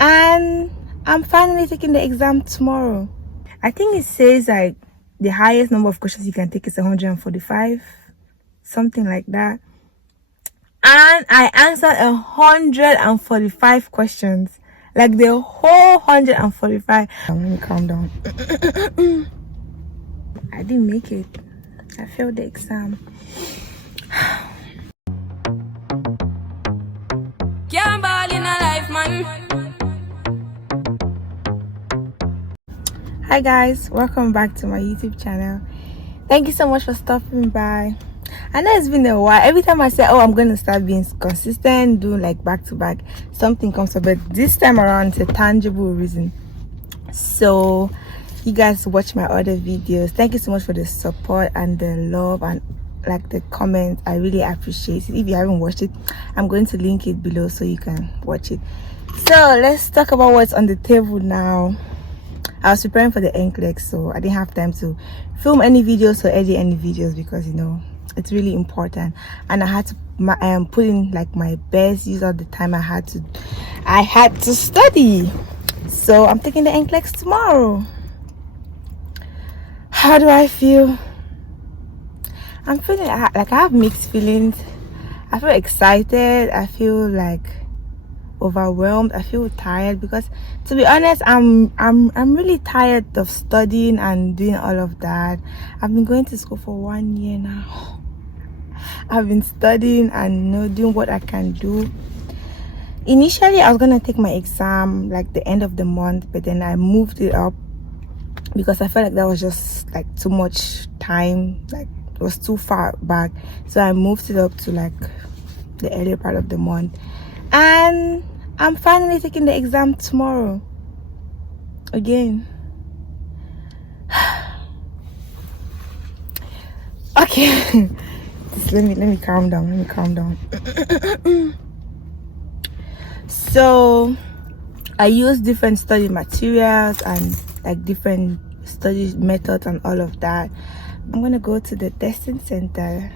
and I'm finally taking the exam tomorrow. I think it says like the highest number of questions you can take is 145, something like that. And I answered 145 questions, like the whole 145. Let me calm down. I didn't make it. I failed the exam. Can't ball in a life, man. Hi guys, welcome back to my YouTube channel. Thank you so much for stopping by. I know it's been a while. Every time I say, oh, I'm gonna start being consistent, doing like back to back, something comes up, but this time around it's a tangible reason. So you guys watch my other videos. Thank you so much for the support and the love and like the comments. I really appreciate it. If you haven't watched it, I'm going to link it below so you can watch it. So let's talk about what's on the table now. I was preparing for the NCLEX, so I didn't have time to film any videos or edit any videos because, you know, it's really important, and I had to put in like my best, use all the time I had to study. So I'm taking the NCLEX tomorrow. How do I feel? I'm feeling like I have mixed feelings. I feel excited, I feel like overwhelmed, I feel tired, because to be honest, I'm really tired of studying and doing all of that. I've been going to school for 1 year now. I've been studying and doing what I can do. Initially I was gonna take my exam like the end of the month, but then I moved it up because I felt like that was just like too much time, like it was too far back. So I moved it up to like the earlier part of the month, and I'm finally taking the exam tomorrow again. Okay. Just let me calm down. So I use different study materials and like different study methods and all of that. I'm gonna go to the testing center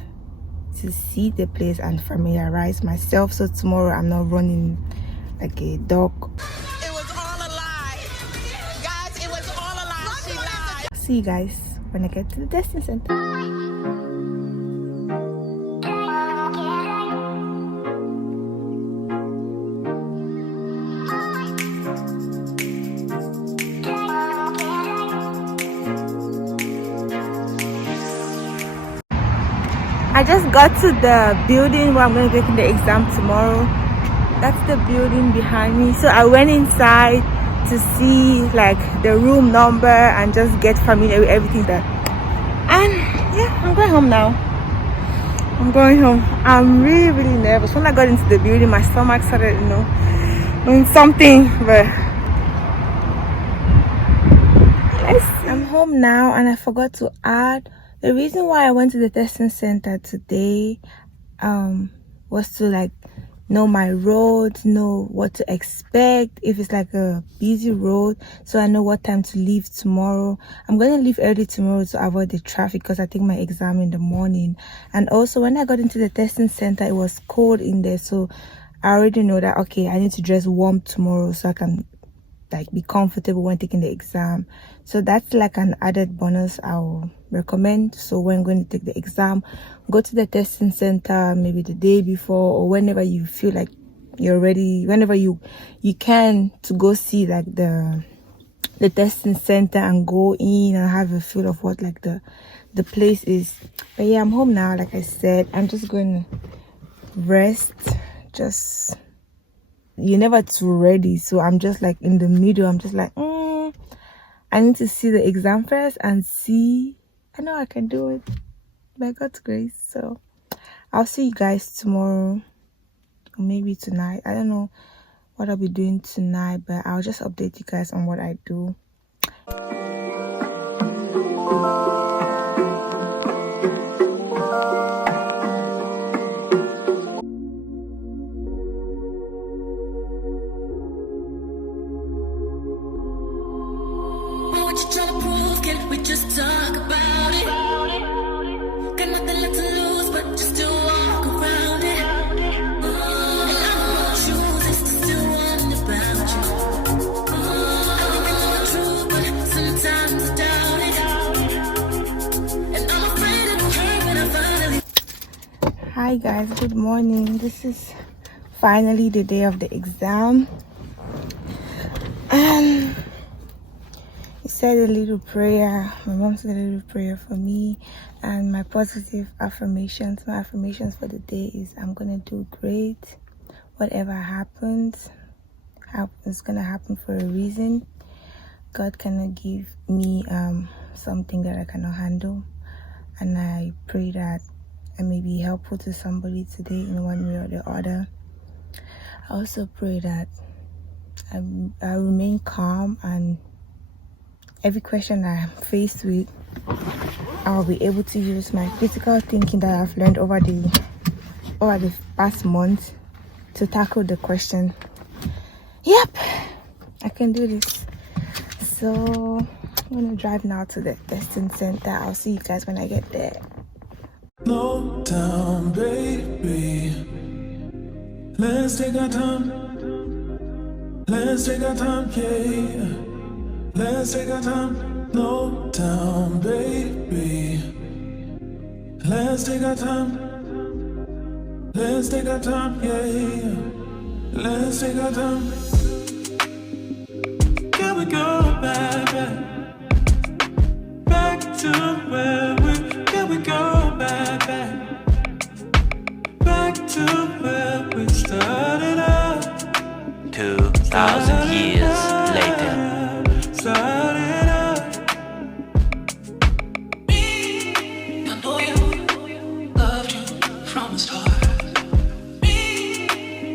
to see the place and familiarize myself, so tomorrow I'm not running like a dog. It was all a lie. Guys, it was all a lie. She lied. See you guys when I get to the testing center. I just got to the building where I'm going to take the exam tomorrow. That's the building behind me. So I went inside to see like the room number and just get familiar with everything there. And yeah, I'm going home now. I'm going home. I'm really nervous. When I got into the building, my stomach started, doing something. But yes, I'm home now, and I forgot to add, the reason why I went to the testing center today was to like know my roads, know what to expect if it's like a busy road, so I know what time to leave tomorrow. I'm going to leave early tomorrow to avoid the traffic because I take my exam in the morning. And also when I got into the testing center, it was cold in there, so I already know that okay, I need to dress warm tomorrow so I can like be comfortable when taking the exam. So that's like an added bonus I'll recommend. So when going to take the exam, go to the testing center maybe the day before, or whenever you feel like you're ready, whenever you can, to go see like the testing center and go in and have a feel of what like the place is. But yeah, I'm home now. Like I said, I'm just going to rest. Just, you're never too ready, so I'm just like in the middle. I'm just like I need to see the exam first and see. I know I can do it by God's grace. So I'll see you guys tomorrow, or maybe tonight. I don't know what I'll be doing tonight, but I'll just update you guys on what I do. What you tryna prove? Can we just talk about it? Got nothing left to lose, but just to walk around it. And I won't choose this to still wonder about you. Hi guys, good morning. This is finally the day of the exam. And he said a little prayer. My mom said a little prayer for me, and my positive affirmations. My affirmations for the day is I'm gonna do great. Whatever happens, it's gonna happen for a reason. God cannot give me something that I cannot handle, and I pray that I may be helpful to somebody today in one way or the other. I also pray that I remain calm, and every question I'm faced with, I'll be able to use my critical thinking that I've learned over the past month to tackle the question. Yep, I can do this. So I'm gonna drive now to the testing center. I'll see you guys when I get there. Slow down, baby. Let's take our time. Let's take our time, yeah. Let's take our time. Slow down, baby. Let's take our time. Let's take our time, yeah. Let's take our time. Can we go back, back to where we? Can we go back, back to where we started out? 2,000 years later. Started out. Me, I know you loved you from the start. Me,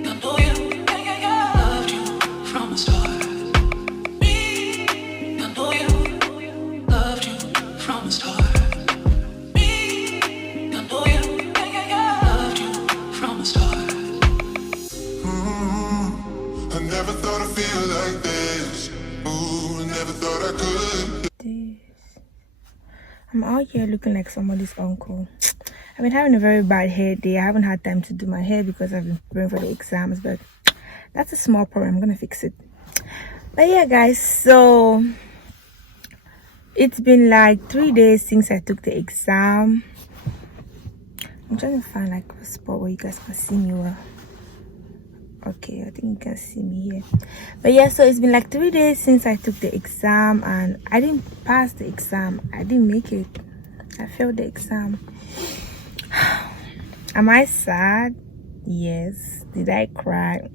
I know you loved you from the start. Me, I know you loved you from the start. Me, I know you loved you from the start. I never thought I'd feel like this. Ooh, I never thought I could. I'm out here looking like somebody's uncle. I've been having a very bad hair day. I haven't had time to do my hair because I've been preparing for the exams, but that's a small problem. I'm gonna fix it. But yeah guys, so it's been like 3 days since I took the exam. I'm trying to find like a spot where you guys can see me well. Okay, I think you can see me here. But yeah, so it's been like 3 days since I took the exam, and I didn't pass the exam. I didn't make it. I failed the exam. Am I sad? Yes. Did I cry?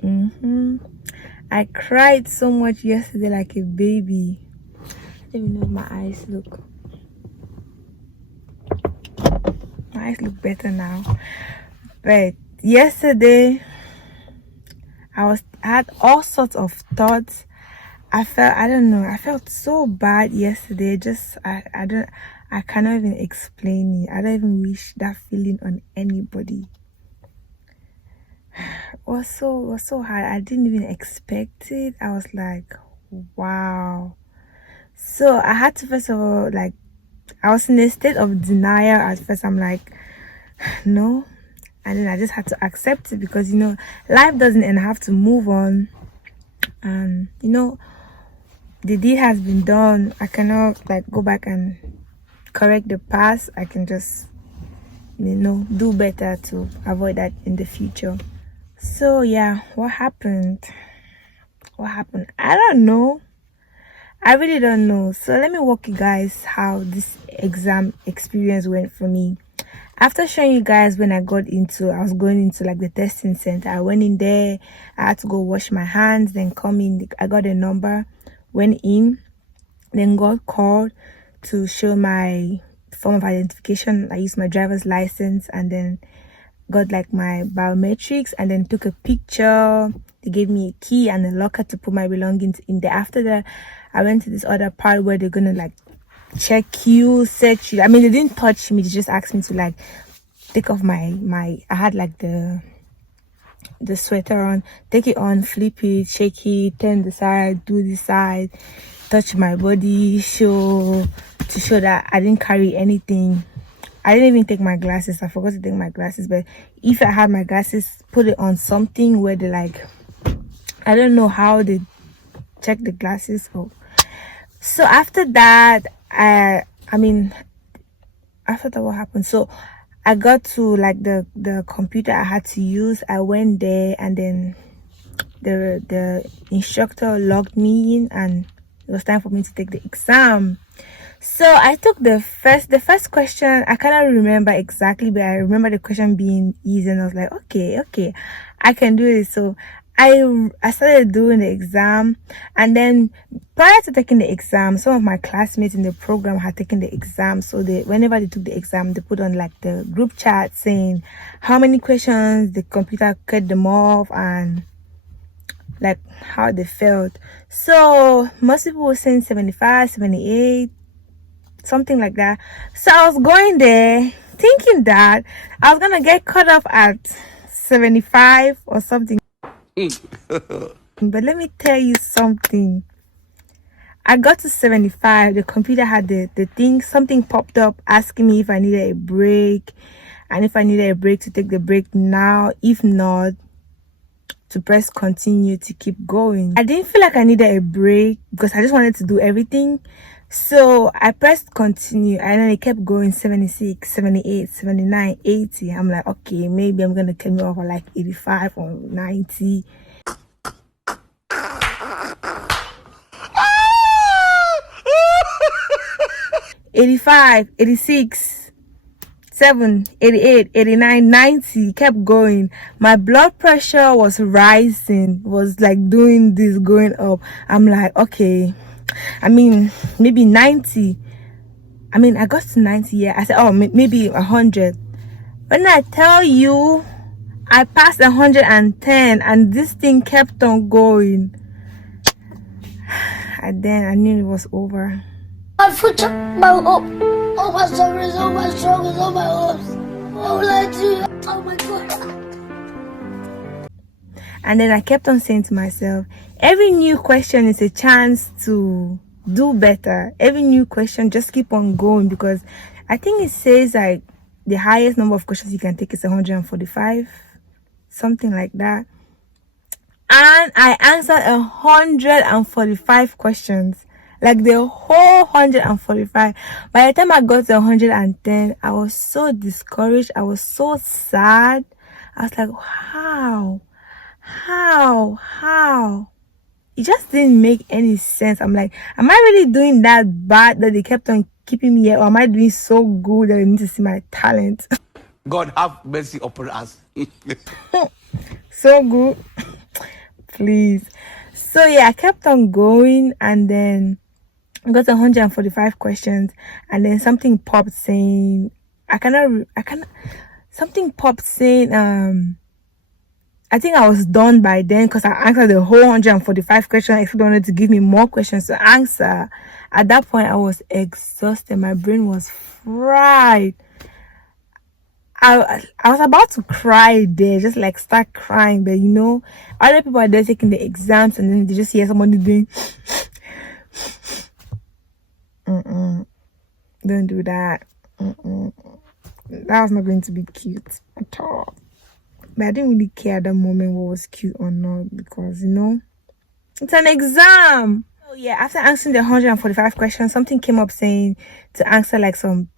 I cried so much yesterday like a baby. I don't even know if my eyes look. My eyes look better now. But yesterday I had all sorts of thoughts. I felt so bad yesterday. I cannot even explain it. I don't even wish that feeling on anybody. It was so hard. I didn't even expect it. I was like, wow. So I had to, first of all, like, I was in a state of denial at first. I'm like, no. And then I just had to accept it because, you know, life doesn't end. I have to move on. And, you know, the deed has been done. I cannot, like, go back and correct the past. I can just, you know, do better to avoid that in the future. So, yeah, what happened? I don't know. I really don't know. So let me walk you guys how this exam experience went for me. After showing you guys when I was going into like the testing center, I went in there. I had to go wash my hands, then come in. I got a number, went in, then got called to show my form of identification. I used my driver's license, and then got like my biometrics, and then took a picture. They gave me a key and a locker to put my belongings in there. After that, I went to this other part where they're gonna like check you, search you. I mean, they didn't touch me. They just asked me to like take off my I had like the sweater on, take it on, flip it, shake it, turn the side, do the side, touch my body, to show that I didn't carry anything. I didn't even take my glasses. I forgot to take my glasses. But if I had my glasses, put it on something where they like, I don't know how they check the glasses. So after that, after that, what happened? So I got to like the computer I had to use. I went there, and then the instructor logged me in, and it was time for me to take the exam. So I took the first question. I cannot remember exactly, but I remember the question being easy, and I was like, okay, I can do it. So I started doing the exam, and then prior to taking the exam, some of my classmates in the program had taken the exam. So whenever they took the exam, they put on like the group chat saying how many questions the computer cut them off and like how they felt. So most people were saying 75, 78, something like that. So I was going there thinking that I was gonna get cut off at 75 or something. But let me tell you something. I got to 75. The computer had the thing, something popped up asking me if I needed a break, and if I needed a break to take the break now, if not, to press continue to keep going. I didn't feel like I needed a break because I just wanted to do everything. So I pressed continue, and then it kept going. 76, 78, 79, 80. I'm like, okay, maybe I'm gonna come off at like 85 or 90. 85, 86, 7, 88, 89, 90, kept going. My blood pressure was rising, was like doing this, going up. I'm like, okay, I mean, maybe 90. I mean, I got to 90, yeah. I said, oh, maybe 100. When I tell you, I passed 110, and this thing kept on going. And then I knew it was over. My foot, all my shoulders, all my shoulders, all my arms. What will I do? Oh my God. And then I kept on saying to myself, every new question is a chance to do better. Every new question, just keep on going, because I think it says like the highest number of questions you can take is 145, something like that. And I answered 145 questions, like the whole 145. By the time I got to 110, I was so discouraged. I was so sad. I was like, how? It just didn't make any sense. I'm like, am I really doing that bad that they kept on keeping me here, or am I doing so good that they need to see my talent? God have mercy upon us. So good. Please. So yeah, I kept on going, and then I got 145 questions, and then something popped saying something popped saying I think I was done by then, because I answered the whole 145 questions. I still wanted to give me more questions to answer. At that point, I was exhausted. My brain was fried. I was about to cry there, just like start crying, but you know, other people are there taking the exams, and then they just hear somebody doing don't do that. That was not going to be cute at all. But I didn't really care at that moment what was cute or not, because you know, it's an exam. So yeah, after answering the 145 questions, something came up saying to answer like some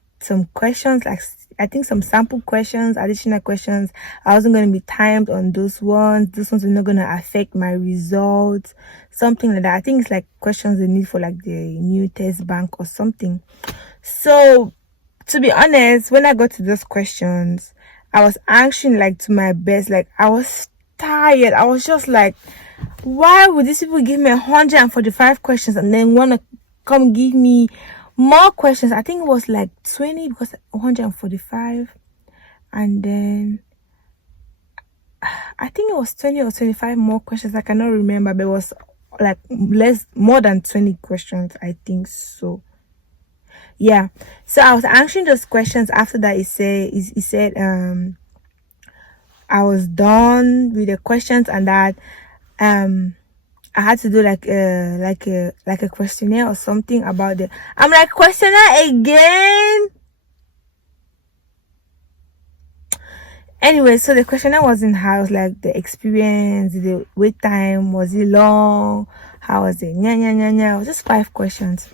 questions, like I think some sample questions, additional questions. I wasn't going to be timed on those ones. Those ones were not going to affect my results, something like that. I think it's like questions they need for like the new test bank or something. So to be honest, when I got to those questions, I was answering like to my best. Like I was tired. I was just like, why would these people give me 145 questions and then want to come give me more questions? I think it was like 20, because 145, and then I think it was 20 or 25 more questions. I cannot remember, but it was like more than 20 questions, I think so. Yeah, so I was answering those questions. After that, it said I was done with the questions, and that I had to do like a questionnaire or something about it. I'm like, questionnaire again? Anyway, so the questionnaire wasn't how, it was like the experience, the wait time, was it long? How was it? It was just 5 questions.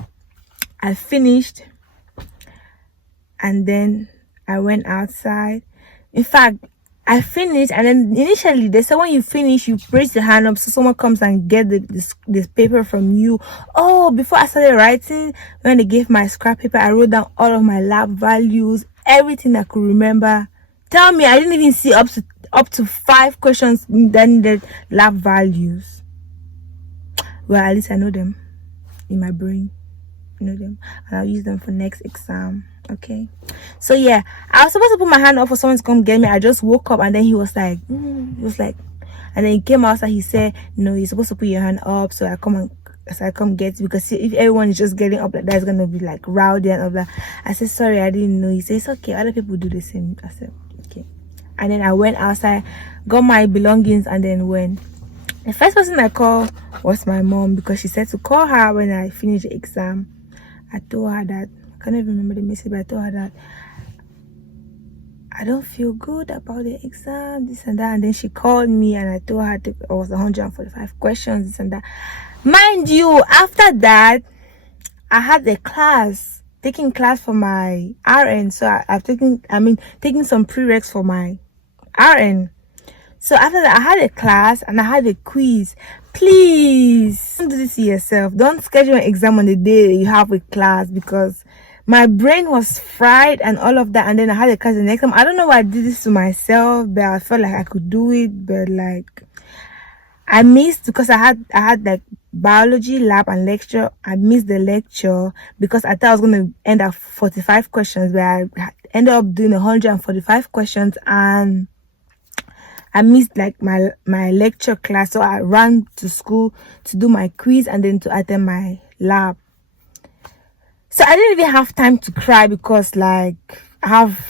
I finished, and then I went outside. In fact, I finished, and then initially they said when you finish, you raise your hand up so someone comes and get this paper from you. Oh, before I started writing, when they gave my scrap paper, I wrote down all of my lab values, everything I could remember. Tell me, I didn't even see up to 5 questions that needed lab values. Well, at least I know them in my brain. I know them, and I'll use them for next exam. Okay, so yeah, I was supposed to put my hand up for someone to come get me. I just woke up, and then he was like, and then he came outside. He said, "No, you're supposed to put your hand up, so I come get you, because if everyone is just getting up like that, it's gonna be like rowdy and all that." I said, "Sorry, I didn't know." He said, "It's okay. Other people do the same." I said, "Okay," and then I went outside, got my belongings, and then went. The first person I called was my mom, because she said to call her when I finished the exam. I told her that, I can't even remember the message, but I told her that I don't feel good about the exam, this and that. And then she called me, and I told her it was 145 questions, this and that. Mind you, after that, I had a class, taking class for my RN. So I've taken some prereqs for my RN. So after that, I had a class and I had a quiz. Please don't do this to yourself. Don't schedule an exam on the day you have a class, because my brain was fried and all of that. And then I had a class the next time. I don't know why I did this to myself, but I felt like I could do it. But like, I missed, because I had like biology lab and lecture. I missed the lecture because I thought I was going to end at 45 questions, but I ended up doing 145 questions, and I missed like my lecture class. So I ran to school to do my quiz and then to attend my lab. So I didn't even have time to cry, because like I have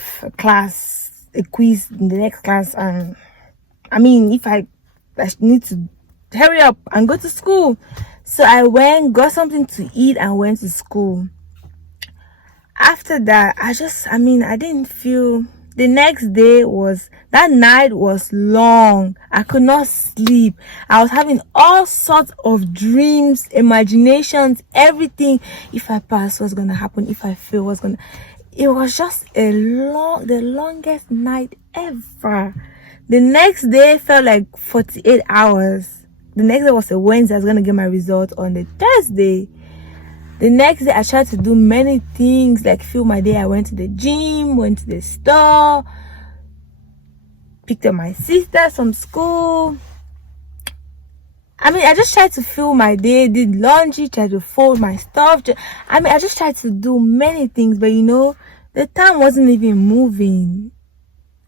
a quiz in the next class, and I mean, if I need to hurry up and go to school. So I went, got something to eat, and went to school. After that, I didn't feel. The next day that night was long. I could not sleep. I was having all sorts of dreams, imaginations, everything. If I pass, what's gonna happen? If I fail, it was just the longest night ever. The next day felt like 48 hours. The next day was a Wednesday. I was gonna get my result on the Thursday. The next day, I tried to do many things, like fill my day. I went to the gym, went to the store, picked up my sister from school. I just tried to fill my day, did laundry, tried to fold my stuff. I just tried to do many things, but the time wasn't even moving.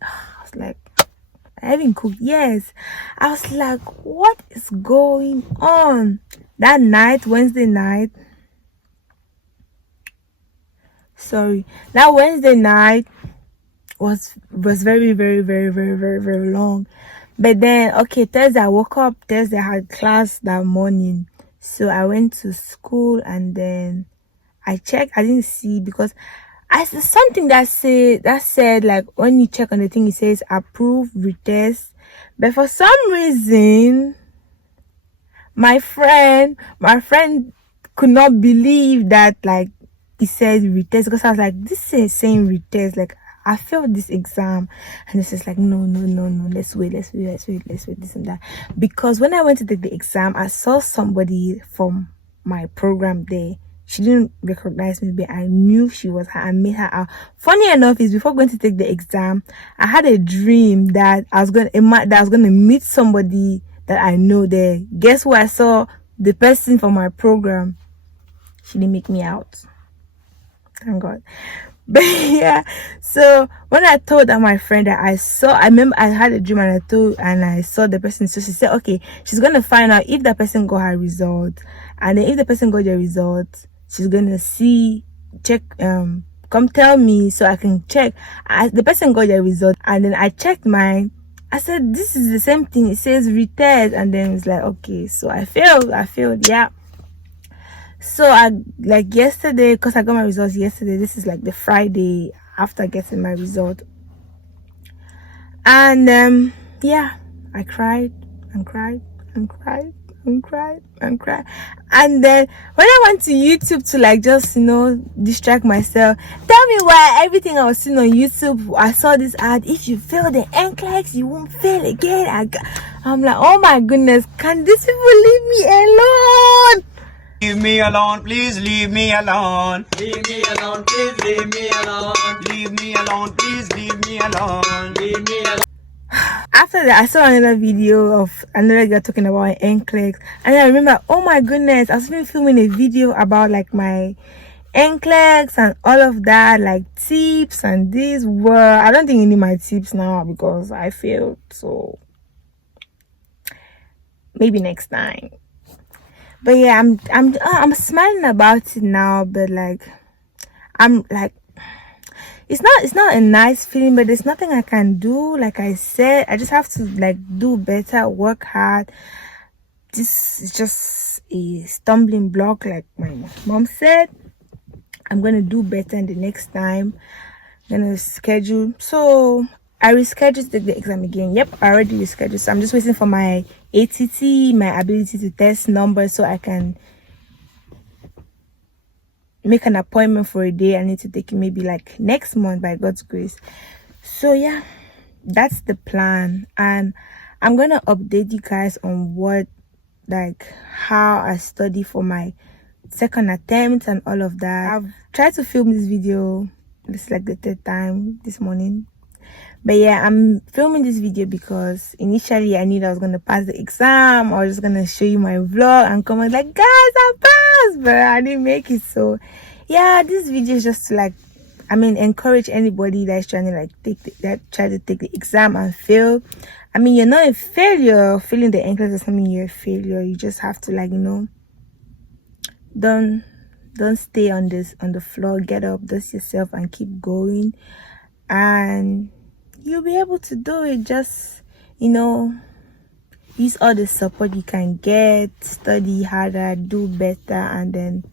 I was like, I haven't cooked. Yes. I was like, what is going on? That night, Wednesday night, that Wednesday night was very, very, very, very, very, very long. But then, okay, Thursday I woke up. Thursday I had class that morning, so I went to school, and then I checked. I didn't see, because I saw something that said like, when you check on the thing, it says approve retest. But for some reason, my friend could not believe that, like, it says retest, because I was like, this is saying retest, like I failed this exam. And this is like, no, let's wait, this and that. Because when I went to take the exam, I saw somebody from my program there. She didn't recognize me, but I knew she was her. I made her out. Funny enough is, before going to take the exam, I had a dream that I was going to meet somebody that I know there. Guess who I saw? The person from my program. She didn't make me out. Thank God. But yeah, so when I told my friend that I remember I had a dream, and I saw the person. So she said, okay, she's gonna find out if that person got her result, and then if the person got their result, she's gonna check, come tell me so I can check. The person got their result, and then I checked mine. I said, this is the same thing. It says retest, and then it's like, okay, so I failed, yeah. So like yesterday, because I got my results yesterday, this is like the Friday after getting my result, and yeah, I cried and cried and cried and cried and cried. And then when I went to YouTube to like just distract myself, tell me why everything I was seeing on YouTube, I saw this ad: if you fail the NCLEX, you won't fail again. I'm like, oh my goodness, can these people leave me alone? Leave me alone, please leave me alone. Leave me alone, please leave me alone. Leave me alone, please leave me alone. Leave me alone. After that, I saw another video of another girl talking about NCLEX, and I remember, oh my goodness, I was even filming a video about like my NCLEX and all of that, like tips and this. Well, I don't think you need my tips now because I failed, so maybe next time. But yeah, I'm smiling about it now, but like I'm like, it's not a nice feeling, but there's nothing I can do. Like I said, I just have to like do better, work hard. This is just a stumbling block, like my mom said. I'm gonna do better in the next time. I'm gonna schedule. So I rescheduled to take the exam again. Yep, I already rescheduled. So I'm just waiting for my ATT, my ability to test number, so I can make an appointment for a day. I need to take it maybe like next month by God's grace. So yeah, that's the plan, and I'm gonna update you guys on how I study for my second attempt and all of that. I've tried to film this video. This is like the third time this morning. But yeah, I'm filming this video because initially I knew I was going to pass the exam. I was just going to show you my vlog and comment like, guys, I passed, but I didn't make it. So yeah, this video is just to like, encourage anybody that's trying to like try to take the exam and fail. You're not a failure. Failing the NCLEX doesn't mean you're a failure. You just have to like, don't stay on the floor. Get up, dust yourself, and keep going, and you'll be able to do it. Just use all the support you can get, study harder, do better, and then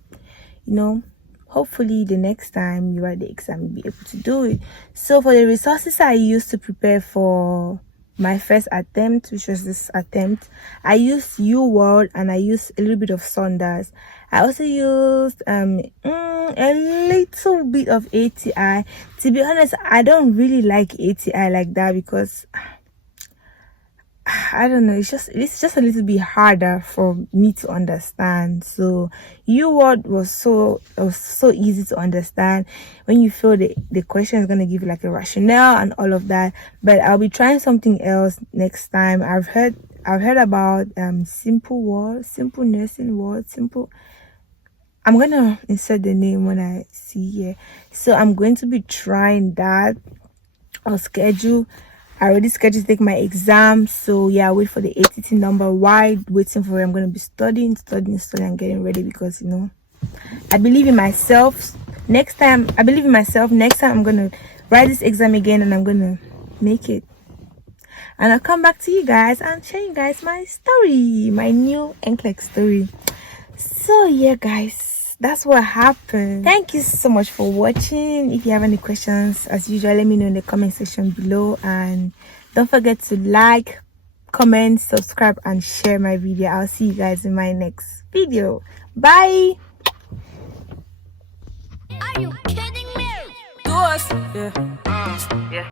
hopefully the next time you write the exam, you'll be able to do it. So for the resources I used to prepare for my first attempt, which was this attempt, I used UWorld and I used a little bit of Saunders. I also used a little bit of ATI. To be honest, I don't really like ATI like that because I don't know, it's just a little bit harder for me to understand. So UWorld was so easy to understand. When you feel the question is going to give you like a rationale and all of that. But I'll be trying something else next time. I've heard about simple nursing word, simple. I'm gonna insert the name when I see here. So I'm going to be trying that. I'll schedule. I already scheduled to take my exam. So yeah, wait for the ATT number. While waiting for it, I'm going to be studying and getting ready because I believe in myself. Next time I'm going to write this exam again and I'm going to make it. And I'll come back to you guys and show you guys my story, my new NCLEX story. So yeah, guys, that's what happened. Thank you so much for watching. If you have any questions, as usual, let me know in the comment section below, and don't forget to like, comment, subscribe, and share my video. I'll see you guys in my next video. Bye. Are you kidding me? Do us. Yeah.